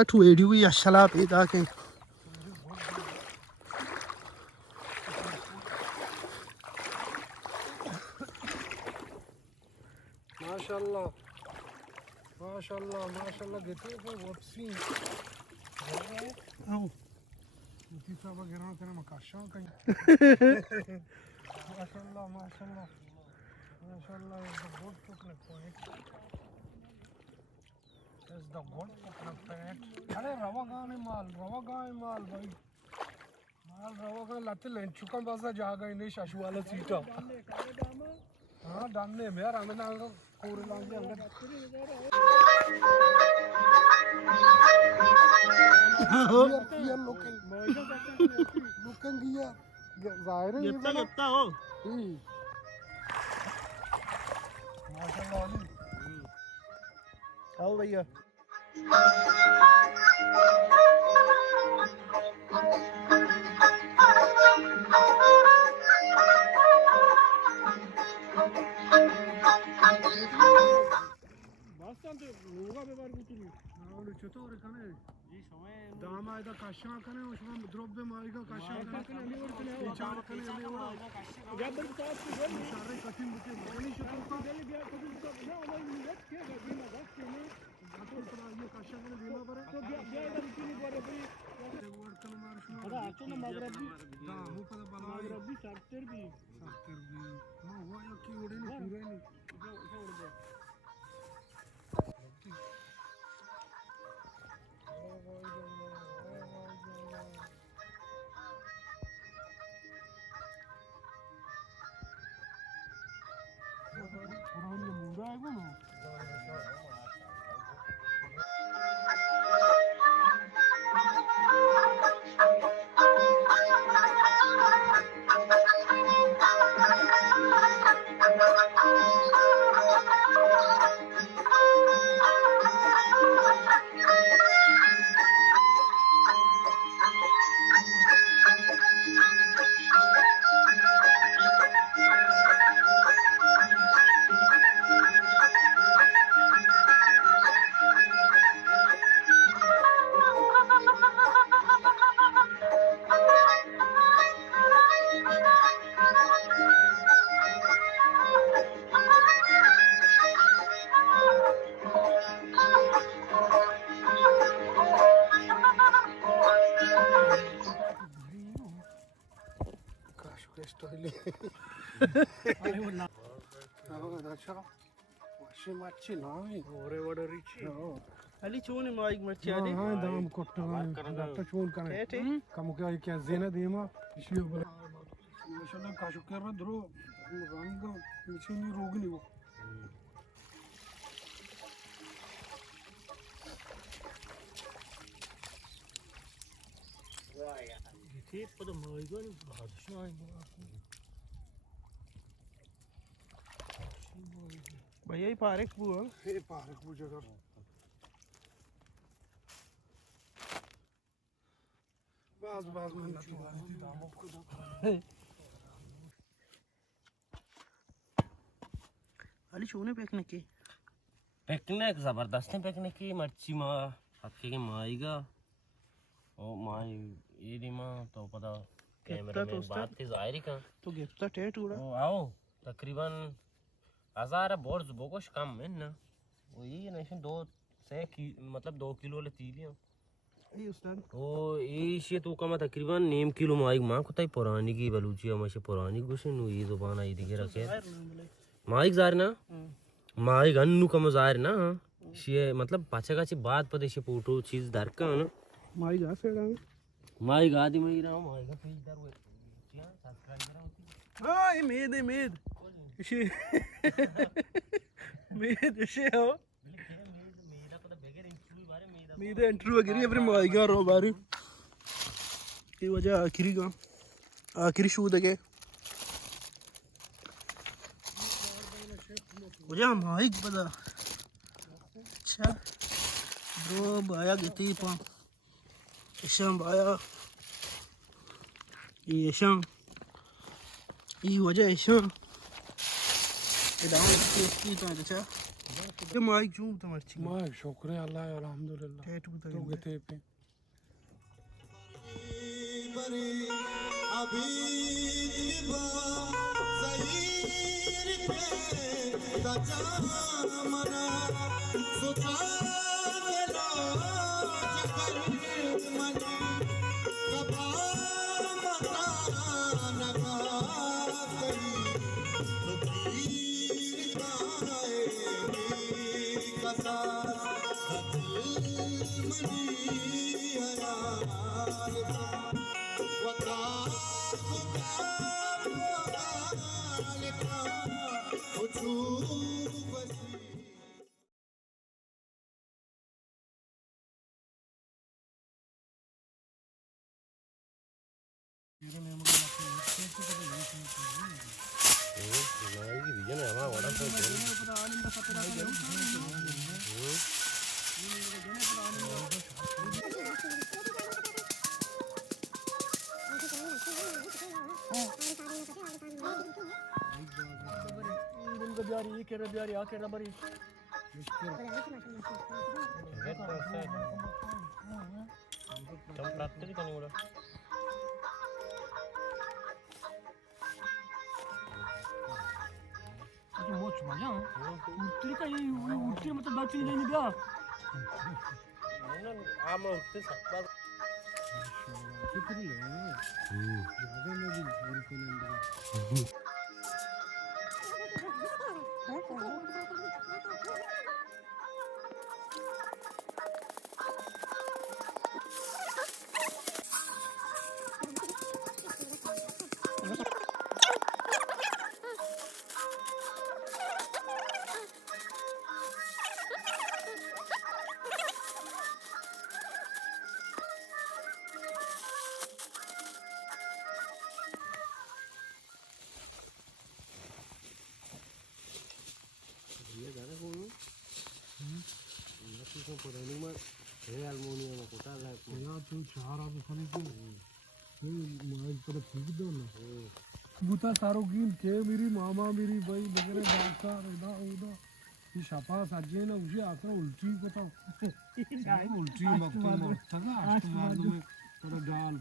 अठू AD हुई अशला पे ताके माशाल्लाह माशाल्लाह माशाल्लाह गेते को वप्सी आओ इसी सब वगैरह तेरा मकाशा कहीं माशाल्लाह माशाल्लाह माशाल्लाह is the good coconut point is the good coconut point अरे रवागान माल भाई माल रवागान लाते लें चुका बाजा जागा इन्हें शाशु वाला सीटा हाँ डालने यार हमें ना कोरे लांगे अंदर यार लोकन दिया जाहिर है ये कितना हो माशाल्लाह आओ भैया चतुर कने दाम आयदा काशा कने उसमें द्रव्य मारेगा काशा कने चार कने जबर साथ सारे कठिन बुके नहीं शतुर का तो ये काशा कने बीमा पर तो गया नहीं पर वर्ड कने मार सुनो अरे आतो ना मगरबी दा हूं पता मगरबी सत्तर भी हां हुआ या की उड़े नहीं पूरा नहीं उड़ गया Ali chune maik marchi adi हाँ दाम कोट्टा दाता चोन कने कम क्या जेना देमा इसलिए बोले माशाल्लाह काशु कर रहा द्रो रंग पीछे नहीं रोग नहीं वो ये पता माइक ने बादशाह है भैया ये पार्क बुआ हे पार्क वो जगह बाज मेहनत वाली थी दामों को अली चूने पिकनिक जबरदस्त पिकनिक की मच्छी माँ हफ्ते के माएगा और माँ ये दिमाग तो पता कैमरे में बात थी जाहिर का तो गिफ्ट टेट उड़ा आओ तकरीबन 1000 बोर्ड बोगोश कम है ना वो ये नहीं 2 किलो ले तीलियां ये उस्ताद ओ ये तो कम तकरीबन 9 किलो माइक मां को ताई पुरानी की बलूचिया में से पुरानी गुशन ये जुबान आई दिखे रखे माइक जार ना माइक अन्नू कम जार ना ये मतलब पाछे का बात पते से फोटो चीज दर का ना माइक आ सेड़ा माइक आदि में रहा माइक का पेज दर वो सब्सक्राइब करा होती हां ये मेद इसे मेद इसे हो मेरे इंटरव्यू वगैरह अपने माइक आ रहा बारी ये वजह आखिरी शूट है वजह माइक बता अच्छा ब्रो बाया गती पा इशाम बाया ये इशाम ये वजह इशाम ये डाउन इसकी तो अच्छा ये माइक जो तुम्हारी मैं शुक्र है अल्लाह अल्हम्दुलिल्लाह टैटू तो गते पे अभी मना बिहारी के बिहारी आके रबरी मोच मजा उतरी का ये उतरी मतलब दाची नहीं दिया आम उठते सकता कितनी है ज्यादा में भी पूरी को नहीं बूता सारो गिन के मेरी मामा मेरी भाई वगैरह डाका इदा उदा ये शपा साजे ना उसे आता उल्टी पता उल्टी मत तगा अष्टमार में तेरा डाल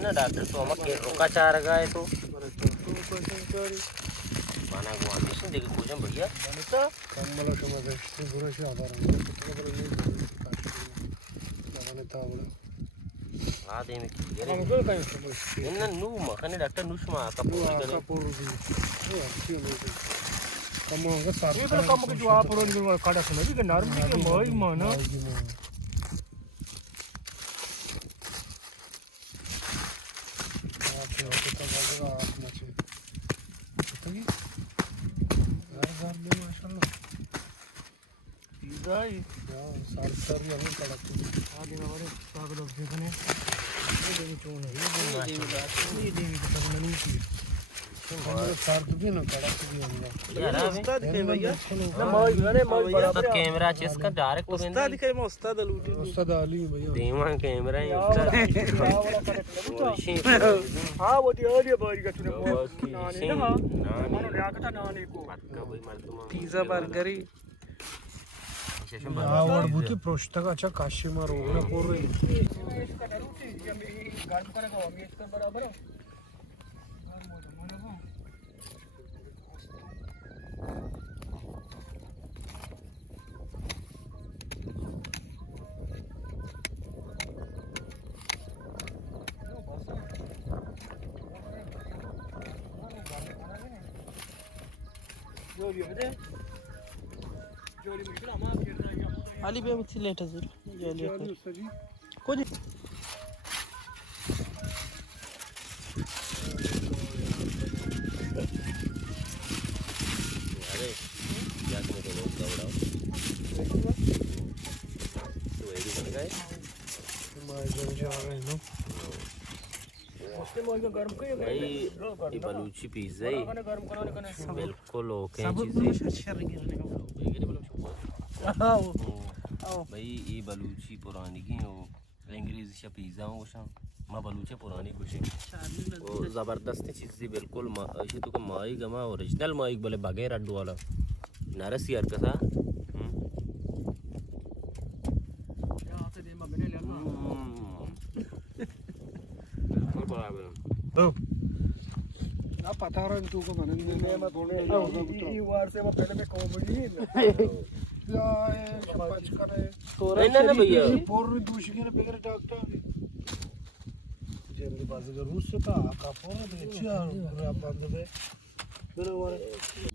ना डॉक्टर तो हम के रोका चाह रहा है तो माना को आदेश देके खोजम भैया बनता कमला समझ है पूरा से आधार है आदे में इन्ना नु मखने डॉक्टर नुष्मा कपूर कम सार ये तो कम के जवाब पर नहीं काटा सुना भी नरम के मोई मन माशाल्लाह गाय सार सर ये हमें कड़क आगे हमारे पागल लोग देखने ये देवी चोन है ये देवी को सब नहीं की हमारे सार भी ना कड़क भी होगा यार उस्ताद के भैया ना मौज अरे मौज उस्ताद कैमरा चेस का डायरेक्ट तो उस्ताद के मैं उस्ताद लूटी उस्ताद अली भैया देवा कैमरा है उस्ताद हां वो दी अली बारी का तूने नानी ना मानो राकता नानी को पक्का भाई मर्दमा पिझ्झा बर्गर आवड बुती पृष्ठकाच्या काशीमार ओगणं पोरं बरोबर Ali Bey bitti late hazır. Geliyor. Koy. अरे या तुम्हें तो बहुत दौड़ाओ तो ऐडी बन गए मैं जब जा रहे हैं उसके मोल में गरम करिए भाई ये बलूची पिज़्ज़ा ही बिल्कुल ओके Sabır चीज़ bunu şaşır girene. आओ आओ भाई ये बलूची पुरानी की हो अंग्रेजी से पिज़्ज़ा हो शाम माँ बलूचे पुरानी कुछ वो ज़बरदस्त चीज़ थी बिल्कुल ये तो का माई गमा ओरिजिनल माई बोले बगैर अड्डू वाला नरस यार कसा बिल्कुल बराबर ना पता रहा तू को बनने में मैं थोड़े ये वार से वो पहले में कॉमेडी या बच करे नहीं ना भैया पोर दूसरी ने बेगर डॉक्टर जल्दी बाज कर रूस से का पोर बेचिया बंद में मेरे वाले